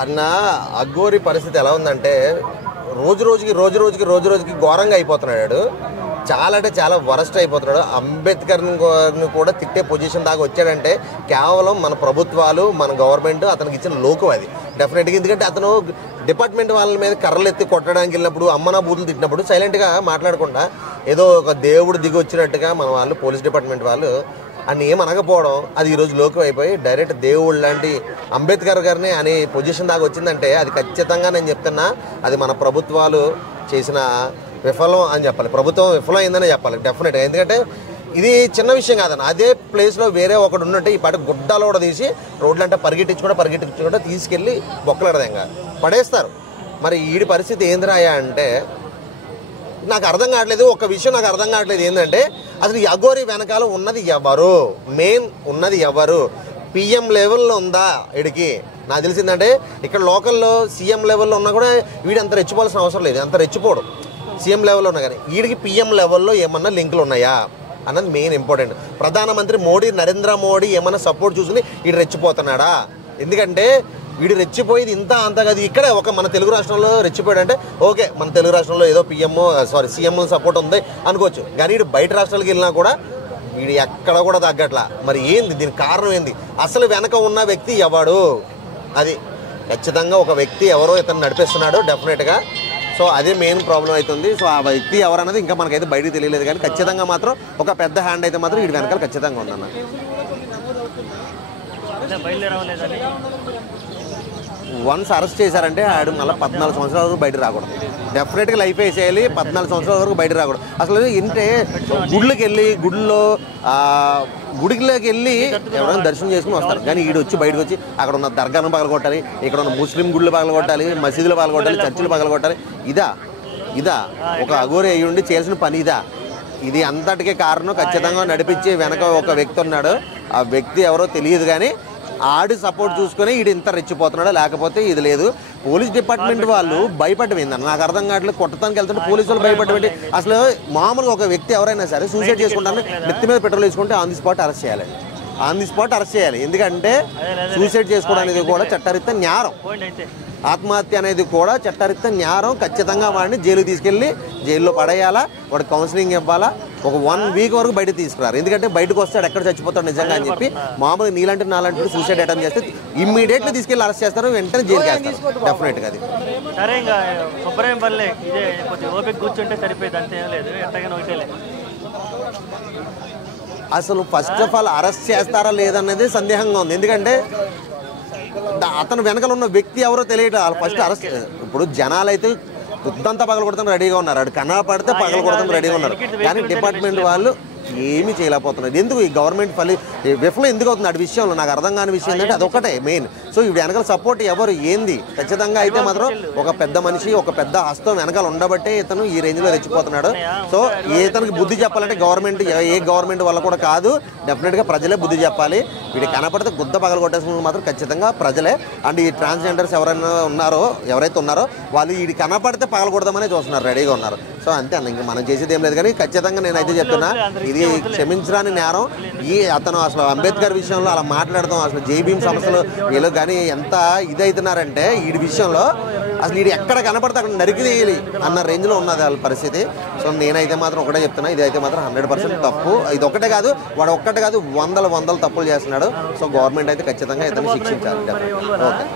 అన్న అఘోరి పరిస్థితి ఎలా ఉందంటే రోజు రోజుకి ఘోరంగా అయిపోతున్నాడు. చాలా అంటే చాలా వరస్ట్ అయిపోతున్నాడు. అంబేద్కర్ని కూడా తిట్టే పొజిషన్ దాకా వచ్చాడంటే కేవలం మన ప్రభుత్వాలు, మన గవర్నమెంట్ అతనికి ఇచ్చిన లోకం అది డెఫినెట్గా. ఎందుకంటే అతను డిపార్ట్మెంట్ వాళ్ళ మీద కర్రలు ఎత్తి కొట్టడానికి వెళ్ళినప్పుడు, అమ్మనా బూతులు తిట్టినప్పుడు సైలెంట్గా మాట్లాడకుండా ఏదో ఒక దేవుడు దిగి వచ్చినట్టుగా మన వాళ్ళు పోలీస్ డిపార్ట్మెంట్ వాళ్ళు అని ఏమనకపోవడం, అది ఈరోజు లోకం అయిపోయి డైరెక్ట్ దేవుడు లాంటి అంబేద్కర్ గారిని అనే పొజిషన్ దాకా వచ్చిందంటే అది ఖచ్చితంగా నేను చెప్తున్నా అది మన ప్రభుత్వాలు చేసిన విఫలం అని చెప్పాలి. ప్రభుత్వం విఫలం అయిందని చెప్పాలి డెఫినెట్గా. ఎందుకంటే ఇది చిన్న విషయం కాదన్న. అదే ప్లేస్లో వేరే ఒకడు ఉన్నట్టు ఈ పాట గుడ్డలో కూడా తీసి రోడ్లు అంటే పరిగెట్టించుకుంటూ తీసుకెళ్ళి బొక్కలడదంగా పడేస్తారు. మరి వీడి పరిస్థితి ఏందిరాయా అంటే నాకు అర్థం కావట్లేదు. ఒక విషయం నాకు అర్థం కావట్లేదు ఏంటంటే అసలు ఈ అఘోరి వెనకాల ఉన్నది ఎవరు, మెయిన్ ఉన్నది ఎవరు? పిఎం లెవెల్లో ఉందా వీడికి? నాకు తెలిసిందంటే ఇక్కడ లోకల్లో సీఎం లెవెల్లో ఉన్నా కూడా వీడు అంత రెచ్చిపోవాల్సిన అవసరం లేదు, అంత రెచ్చిపోవడం సీఎం లెవెల్లో ఉన్నా కానీ వీడికి పిఎం లెవెల్లో ఏమన్నా లింకులు ఉన్నాయా అన్నది మెయిన్ ఇంపార్టెంట్. ప్రధానమంత్రి నరేంద్ర మోడీ ఏమన్నా సపోర్ట్ చూసుకుని వీడు రెచ్చిపోతున్నాడా? ఎందుకంటే వీడు రెచ్చిపోయేది ఇంత అంత కాదు. ఇక్కడే ఒక మన తెలుగు రాష్ట్రంలో రెచ్చిపోయాడంటే ఓకే, మన తెలుగు రాష్ట్రంలో ఏదో సీఎం సపోర్ట్ ఉంది అనుకోవచ్చు. కానీ వీడు బయట రాష్ట్రాలకు వెళ్ళినా కూడా వీడు ఎక్కడ కూడా తగ్గట్లా. మరి ఏంది దీనికి కారణం ఏంది? అసలు వెనక ఉన్న వ్యక్తి ఎవడు? అది ఖచ్చితంగా ఒక వ్యక్తి ఎవరో ఇతను నడిపిస్తున్నాడు డెఫినెట్గా. సో అదే మెయిన్ ప్రాబ్లం అవుతుంది. సో ఆ వ్యక్తి ఎవరన్నది ఇంకా మనకైతే బయటకు తెలియలేదు. కానీ ఖచ్చితంగా మాత్రం ఒక పెద్ద హ్యాండ్ అయితే మాత్రం వీడి వెనకాల ఖచ్చితంగా ఉందన్న. వన్స్ అరెస్ట్ చేశారంటే ఆడు మళ్ళీ 14 సంవత్సరాల వరకు బయట రాకూడదు. డెఫినెట్గా లైఫ్ వేసేయాలి. 14 సంవత్సరాల వరకు బయట రాకూడదు. అసలు ఏంటంటే గుడిలోకి వెళ్ళి ఎవరైనా దర్శనం చేసుకుని వస్తారు. కానీ ఈడు వచ్చి బయటకు వచ్చి అక్కడ ఉన్న దర్గాను పగలగొట్టాలి, ఇక్కడ ఉన్న ముస్లిం గుళ్ళు పగలగొట్టాలి, మసీదులు పగలగొట్టాలి, చర్చిలు పగలగొట్టాలి. ఇదా ఒక అఘోరి అయ్యి ఉండి చేయాల్సిన పని ఇదా? ఇది అంతటికే కారణం ఖచ్చితంగా నడిపించి వెనక ఒక వ్యక్తి ఉన్నాడు. ఆ వ్యక్తి ఎవరో తెలియదు కానీ ఆడి సపోర్ట్ చూసుకొని వీడు ఇంత రెచ్చిపోతున్నాడు. లేకపోతే ఇది లేదు. పోలీస్ డిపార్ట్మెంట్ వాళ్ళు భయపడమైందన్న నాకు అర్థం కావట్లేదు. కొట్టడానికి వెళ్తుంటే పోలీసు వాళ్ళు భయపడబెట్టి అసలు మామూలుగా ఒక వ్యక్తి ఎవరైనా సరే సూసైడ్ చేసుకుంటారని నెత్తి మీద పెట్రోల్ వేసుకుంటే ఆన్ ది స్పాట్ అరెస్ట్ చేయాలి. ఎందుకంటే సూసైడ్ చేసుకోవడం అనేది కూడా చట్టరీత్యా నేరం, ఆత్మహత్య అనేది కూడా చట్టరీత్యా నేరం. ఖచ్చితంగా వాడిని జైలుకి తీసుకెళ్ళి జైల్లో పడేయాలా, వాడికి కౌన్సిలింగ్ ఇవ్వాలా. ఒక 1 వీక్ వరకు బయటకు తీసుకురారు. ఎందుకంటే బయటకు వస్తాడు ఎక్కడ చచ్చిపోతాడు నిజంగా అని చెప్పి మామూలుగా నాలంటి సూసైడ్ అటెంప్ట్ చేస్తే ఇమ్మీడియట్లీ తీసుకెళ్ళి అరెస్ట్ చేస్తారు, వెంటనే జైలుకి వేస్తారు డెఫినెట్గా. అది సరే ఇంకా శుభ్రం పల్లె ఇదే కొంచెం ఓపిక కూర్చుంటే సరిపోయింది, అంతే లేదు ఎట్టగానే ఒకటే. అసలు ఫస్ట్ ఆఫ్ ఆల్ అరెస్ట్ చేస్తారా లేదన్నది సందేహంగా ఉంది. ఎందుకంటే అతను వెనకాల ఉన్న వ్యక్తి ఎవరో తెలియదు. ఫస్ట్ అరెస్ట్ ఇప్పుడు జనాలైతే గుద్దంతా పగల కొడతాను రెడీగా ఉన్నారు, అటు కనపడితే పగల కొడతాను రెడీగా ఉన్నారు. కానీ డిపార్ట్మెంట్ వాళ్ళు ఏమీ చేయలేకపోతున్నారు. ఎందుకు ఈ గవర్నమెంట్ విఫలం ఎందుకు అవుతుంది అటు విషయంలో నాకు అర్థం కాని విషయం ఏంటంటే అదొకటే మెయిన్. సో ఇప్పుడు వెనకాల సపోర్ట్ ఎవరు ఏంది? ఖచ్చితంగా అయితే మాత్రం ఒక పెద్ద మనిషి, ఒక పెద్ద హస్తం వెనకాల ఉండబట్టే ఇతను ఈ రేంజ్లో రెచ్చిపోతున్నాడు. సో ఇతనికి బుద్ధి చెప్పాలంటే ఏ గవర్నమెంట్ వల్ల కూడా కాదు, డెఫినెట్గా ప్రజలే బుద్ధి చెప్పాలి. వీడి కనపడితే గుద్ద పగల కొట్టేసుకుని మాత్రం ఖచ్చితంగా ప్రజలే. అండ్ ఈ ట్రాన్స్జెండర్స్ ఎవరైతే ఉన్నారో వాళ్ళు వీడి కనపడితే పగల కొడదామనే చూస్తున్నారు, రెడీగా ఉన్నారు. సో అంతే అన్న, ఇంకా మనం చేసేది ఏం లేదు. కానీ ఖచ్చితంగా నేనైతే చెప్తున్నా ఇది క్షమించరాని నేరం. అతను అసలు అంబేద్కర్ విషయంలో అలా మాట్లాడతాం, అసలు జైభీమ్ సమస్యలు వీళ్ళు కానీ ఎంత ఇదవుతున్నారంటే వీడి విషయంలో అసలు వీడు ఎక్కడ కనపడితే అక్కడ నరికిదేయాలి అన్న రేంజ్లో ఉన్నది వాళ్ళ పరిస్థితి. సో నేనైతే మాత్రం ఒకటే చెప్తున్నా, ఇదైతే మాత్రం 100% తప్పు. ఇది ఒక్కటే కాదు, వాడు ఒక్కటే కాదు, వందల తప్పులు చేస్తున్నాడు. సో గవర్నమెంట్ అయితే ఖచ్చితంగా ఇతను శిక్షించాలి. ఓకే.